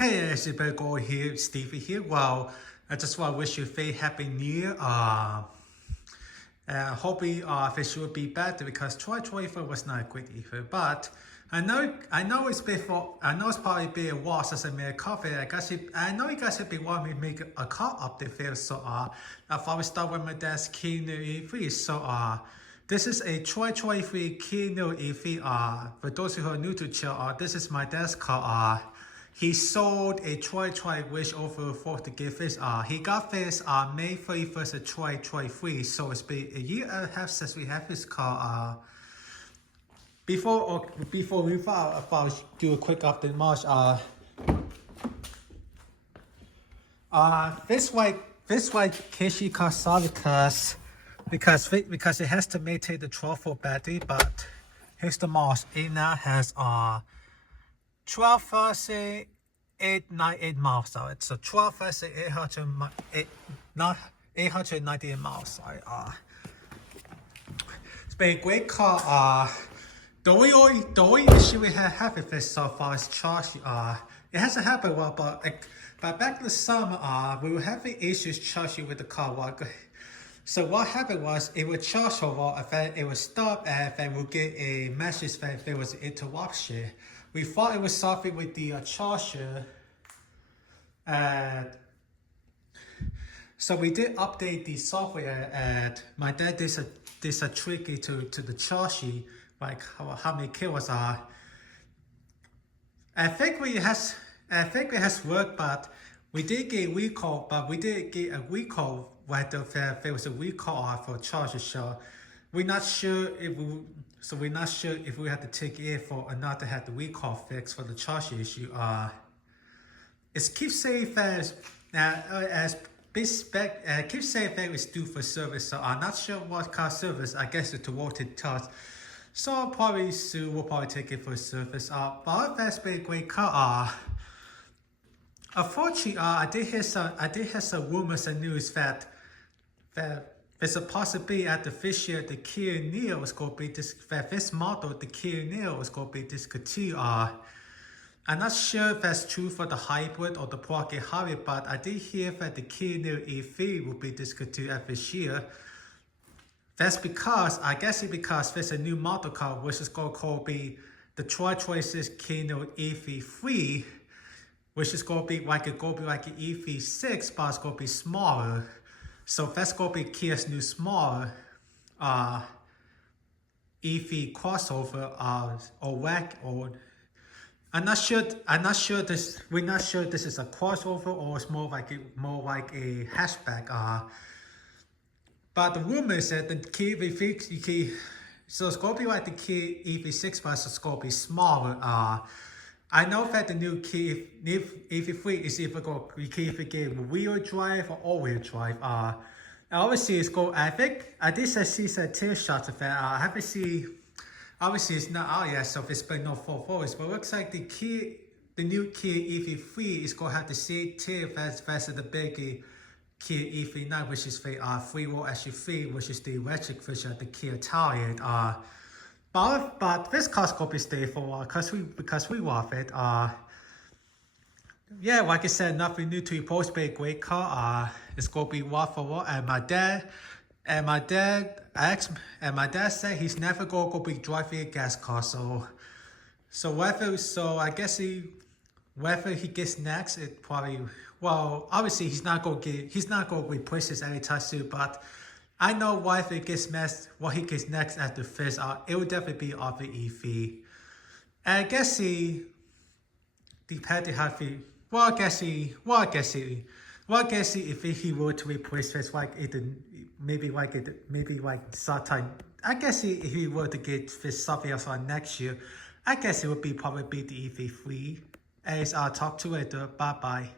Hey, it's your boy Go here, Stevie here. Well, I just want to wish you a very happy new year. Hoping this will be better because 2024 was not a great year. But I know it's before. I know it's probably been a while since I made a coffee. I know you guys have been wanting me to make a car update video. So I thought we start with my dad's Kia Niro EV. So this is a 2023 Kia Niro EV. For those who are new to the channel, this is my dad's car. He sold a 2020 wish over for to give this. He got this May 31st of 2023. So it's been a year and a half since we have this car. Before we file, I'll do a quick update. March. This white Kishi car solid because it has to maintain the 12-volt battery. But here's the March. It now has 12,898 miles. So it's a 12,898 miles. Sorry. It's been a great car. The only issue we have with this so far is charging. It hasn't happened well, but back in the summer, we were having issues charging with the car. So what happened was it would charge for a while, and then it would stop, and then we'll get a message that there was an interruption. We thought it was something with the charger, and so we did update the software. And my dad did a tricky to the charging, like how many kilowatts are. I think it has worked, but we did get a recall. But we did get a recall whether there was a recall for charger. So we're not sure if we have to take it for another have the recall fix for the charger issue. It keeps saying that keeps saying that it's due for service. So I'm not sure what car service. I guess it's towards it touch. So probably soon we'll probably take it for service. But that's been a great car. Unfortunately, I did hear some rumors and news that there's a possibility that this year the Kia Niro is going to be this model, the Kia Niro is going to be discontinued. I'm not sure if that's true for the hybrid or the plug-in hybrid, but I did hear that the Kia Niro EV will be discontinued this year. That's because, I guess it's because there's a new model car which is going to be the 2026 Kia Niro EV3, which is going to be like an EV6, but it's going to be smaller. So that's going to be Kia's new smaller EV crossover or WAG, or we're not sure this is a crossover or it's more like a hatchback. But the rumor is that the Kia EV3, so it's going to be like the Kia EV6, but it's going to be smaller. I know that the new Kia EV3 is either going to get wheel drive or all-wheel drive. Obviously, it's going. I did see some tail shots of that. I haven't seen. Obviously, it's not out yet, so it's been no full force. But it looks like the new Kia EV3 is going to have the same tail as the big Kia EV9, which is the 3-wheel SUV, which is the electric version of the Kia Tarian. But this car's going to be stay for a while because we love it. Yeah, like I said, nothing new to report. It's been a great car. It's going to be worth a while. And my dad said he's never going to be driving a gas car. So I guess whether he gets next, it probably, well, obviously he's not going to replace this anytime soon. But I know what he gets next after this. It will definitely be off the EV. And I guess depending how he, if he were to replace this, maybe sometime. I guess if he were to get this something else on next year, I guess it would probably be the EV3. As I'll talk to you later. Bye bye.